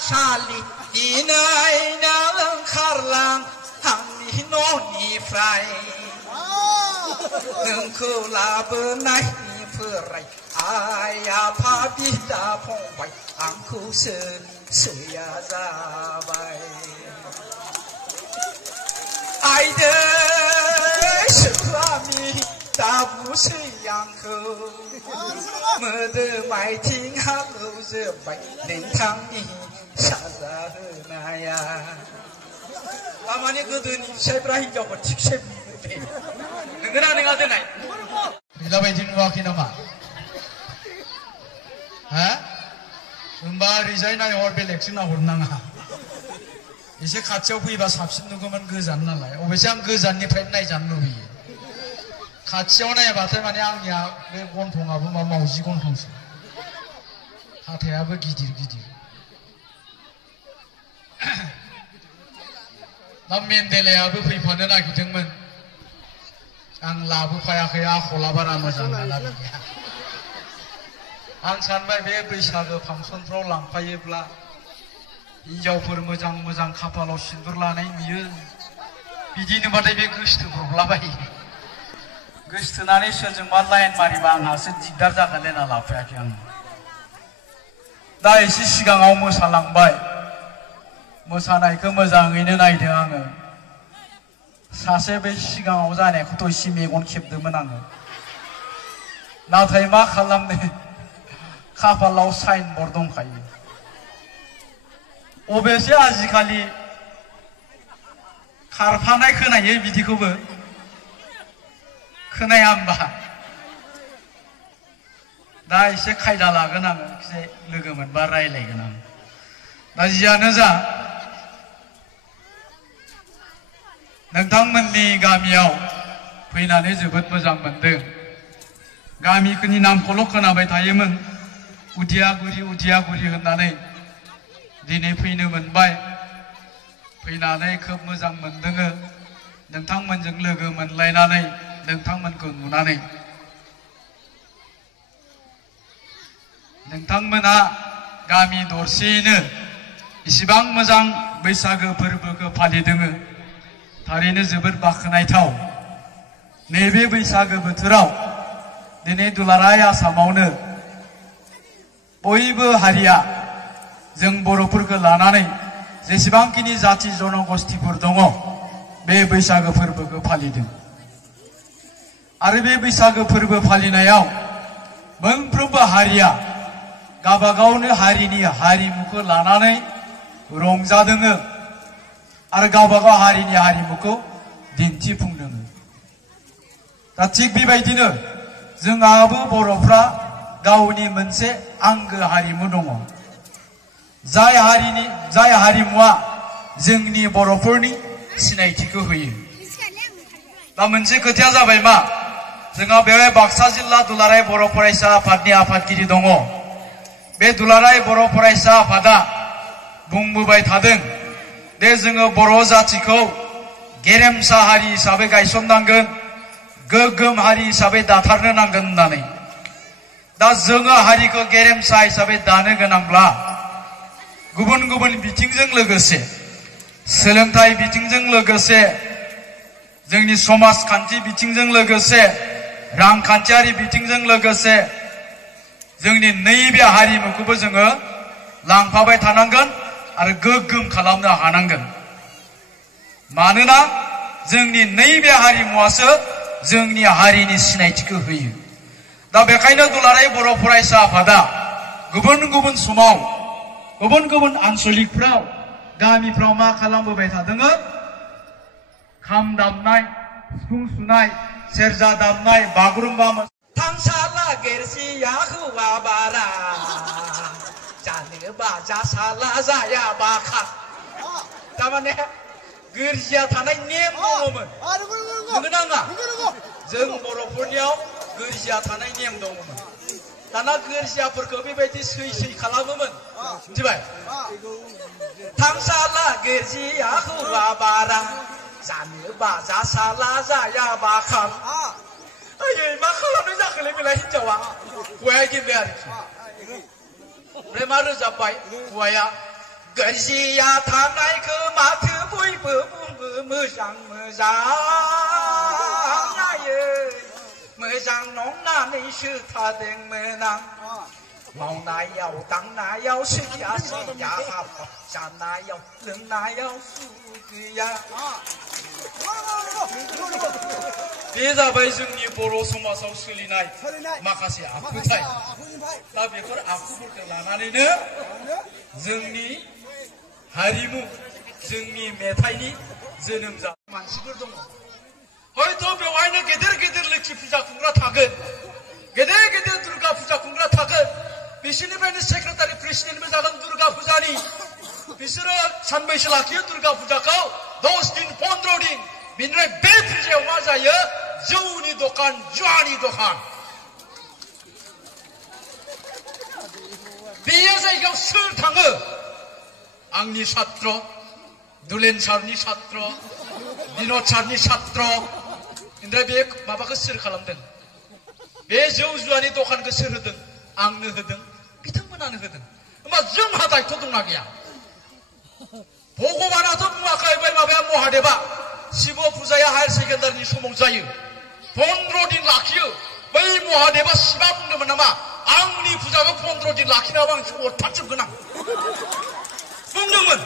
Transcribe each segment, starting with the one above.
सालि दिनैनो ओंखारलां आंनि न'निफ्राय नोंखौ लाबोनायनिफ्राय आइ आफा बिदा फंबाय आंखौसो सैया जाबाय आइदै स्वामी दाबुसै आंखौ मोदोम आथिं हालौजोब्बाय नोंथांनि साजा होनाया तारमाने गोदोनि फिसाइफ्रा हिनजावफोर थिगसे बियो नोंगोना नोङा दोननाय गैला बायदि नुवाखै नामा हा होमबा ओरैजाय नायहर बेलेगसो नाहरनाङा एसे खाथियाव फैबा साबसिन नुगौमोन गोजान नालाय अबयसे आं गोजाननिफ्रायनो नायजानो लुबैयो खाथियाव नायाबाथाय माने आंनिया बे गन्थंआबो मा मावजि गन्थंसो हाथायाबो गिदिर गिदिर दा मेन्देलायाबो फैफानो नागिरदोंमोन आं लाबोफायाखै आखला बारा मोजां नङा बिनिया आं सानबाय बे बैसागो फांसनफ्राव लांफायोब्ला हिनजावफोर मोजां मोजां खाफालाव सिन्दुर लानाय नुयो बिदि नुबाथाय बे गोसथोब्रबलाबायो गोसथोनानै सोरजोंबा लाइन मारिबा आंहासो दिगदार जागोन होनना लाफायाखै आं दा एसे सिगाङाव मोसालांबाय मोसानायखौ मोजाङैनो नायदों आङो सासे बे सिगाङाव जानायखौथ' एसे मेगन खेबदोंमोन आङो नाथाय मा खालामनो खाफालाव साइनबर्ड दंखायो अबेसे आजिखालि खारफानाय खोनायो बिदिखौबो खोनाया होमबा दा एसे खायदा लागोन आङो एसे लोगो मोनबा रायलायगोन आं दा जियानो जा नोंथांमोननि गामियाव फैनानै जोबोद मोजां मोनदों गामिफोरनि नामखौल' खोनाबाय थायोमोन उदियागुरि होननानै दिनै फैनो मोनबाय फैनानै खोब मोजां मोनदों नोंथांमोनजों लोगो मोनलायनानै नोंथांमोनखौ नुनानै नोंथांमोना गामि दरसेयैनो इसिबां मोजां बैसागो फोरबोखौ फालिदों थारैनो जोबोद बाख्नायथाव नैबे बैसागो बोथोराव दिनै दुलाराय आसामावनो बयबो हारिया जों बर'फोरखौ लानानै जेसेबांखिनि जाति जनगोष्ठीफोर दङ बे बैसागो फोरबोखौ फालिदों आरो बे बैसागो फोरबो फालिनायाव मोनफ्रोमबो हारिया गावबा गावनो हारिनि हारिमुखौ लानानै रंजादों आरो गावबा गाव हारिनि हारिमुखौ दिन्थिफुंदों दा थिग बेबायदिनो जोंहाबो बर'फ्रा गावनि मोनसे आंगो हारिमु दङ जाय हारिमुआ जोंनि बर'फोरनि सिनायथिखौ होयो दा मोनसे खोथाया जाबाय मा जोंहा बेवहाय बाक्सा जिल्ला दुलाराय बर' फरायसा आफादनि आफादगिरि दङ बे दुलाराय बर' फरायसा आफादा बुंबोबाय थादों दे जोङो बर' जातिखौ गेरेमसा हारि हिसाबै गायसननांगोन गोग्गोम हारि हिसाबै दाथारनो नांगोन होननानै दा जोङो हारिखौ गेरेमसा हिसाबै दानो गोनांब्ला गुबुन गुबुन बिथिंजों लोगोसे सोलोंथाइ बिथिंजों लोगोसे जोंनि समाजखान्थि बिथिंजों लोगोसे रांखान्थियारि बिथिंजों लोगोसे जोंनि नैबे हारिमुखौबो जोङो लांफाबाय थानांगोन आरो गोग्गोम खालामनो हानांगोन मानोना जोंनि नैबे हारिमुआसो जोंनि हारिनि सिनायथिखौ होयो दा बेखायनो दुलाराय बर' फरायसा आफादा गुबुन गुबुन समाव गुबुन गुबुन आन्सलिकफ्राव गामिफ्राव मा खालामबोबाय थादों खाम दामनाय सिफुं सुनाय सेरजा दामनाय बागुरुम्बा थांसाला गेरजिया हौवा बारा जानो बाजा साला जाया बाखा तारमाने गोरजिया थानाय नेम दङमोन नंगौना नङा जों बर'फोरनियाव गोरजिया थानाय नेम दङमोन दाना गोरजियाफोरखौ बेबायदि सै खालामोमोन मिथिबाय थांसाला गेरजिया हौवा बारा जानो बाजा साला जाया बाखा ओइ मा खालामनाय जाखोलै बेलाय हिनजावा हौवाया गेले आरोखि ओमफ्राय मा रोजाबबाय हौवाया गोरजिया थानायखौ माथो बयबो बुङो मोजां मोजां नायै मोजां नंनानैसो थादोंमोन आं मावनायाव दांनायाव सैया सैया हाबा जानायाव लोंनायाव सुख गैया बे जाबाय जोंनि बर' समाजाव सोलिनाय माखासे आखुथाय दा बेफोर आखुफोरखौ लानानैनो जोंनि हारिमु जोंनि मेथाइनि जोनोम जानाय मानसिफोर दङ हयथ' बेवहायनो गेदेर गेदेर लोखि फुजा खुंग्रा थागोन गेदेर गेदेर दुर्गा फुजा खुंग्रा थागोन बिसोरनिफ्रायनो सेक्रेटारि प्रेसिडेन्टबो जागोन दुर्गा फुजानि बिसोरो सानबैसो लाखियो दुर्गा फुजाखौ 10 दिन 15 दिन बिनिफ्राय बे फुजायाव मा जायो जौनि दखान जुवानि दखान बे जायगायाव सोर थाङो आंनि छात्र दुलेन सारनि छात्र बिनोद सारनि छात्र ओमफ्राय बे माबाखौ सोर खालामदों बे जौ जुवानि दखानखौ सोर होदों आंनो होदों बिथांमोनानो होदों होमबा जोंहा दायथ' दंना गैया भगबानाथ' बुङाखै बै माबाया महादेबा शिव फुजाया हायार सेकेन्डारिनि समाव जायो 15 दिन लाखियो बै महादेबा शिबा बुंदोंमोन नामा आंनि फुजाखौ 15 दिन लाखिनायाव आं अरथारजोबगोन आं बुंदोंमोन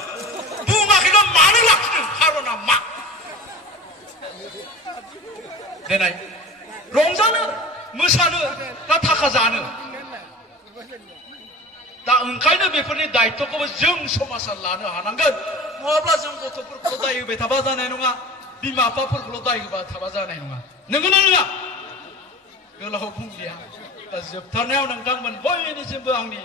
बुङाखैबा मानो लाखिदों खारना मा देनाय रंजानो मोसानो ना थाखा जानो दा ओंखायनो बेफोरनि दायित्वखौबो जों समाजा लानो हानांगोन नङाब्ला जों गथ'फोरखौ दाय होबाय थाबा जानाय नङा बिमा बिफाफोरखौल' दाय होबा थाबा जानाय नङा नंगौना नङा गोलाव बुंलिया दा जोबथारनायाव नोंथांमोन बयनिसिमबो आंनि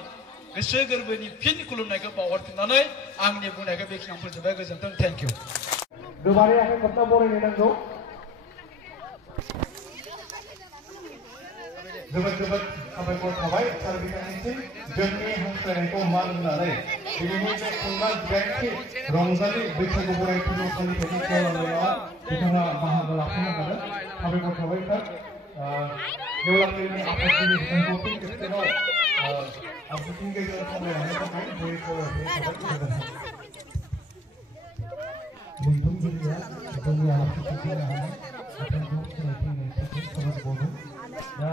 गोसो गोरबोनि फिन खुलुमनायखौ बावहरफिननानै आंनि बुंनायखौ बेखिनियाव फोजोबबाय गोजोन्थों थेंक इउ गोबारै आखाइ खबथा बरायनो नांगौ जोबोद जोबोद साबायखर थाबाय सार बिथांनिसिम जोंनि हांख्रायनायखौ मान होनानै दिनैनि बे खुंगा 8थि रंजालि बैसागु बराय फोरबो फालिथायनि खालामनायाव बिथाङा बाहागो लाफैनो हादों साबायखर थाबाय सार गेवलांगिरिनि आफादगिरि बिथांखौ फिन खेबसेबाव आफादनि गेजेराव सावरायलांनो थाखाय बयबो खावलायहरनाय थाबाय गोजोन्थों मोनफ्रोमबोनिया जोंनि आलासिफोरखौ लानानै बिथांखौ सिनायथिहोनो थाखाय खामानि मावदों दा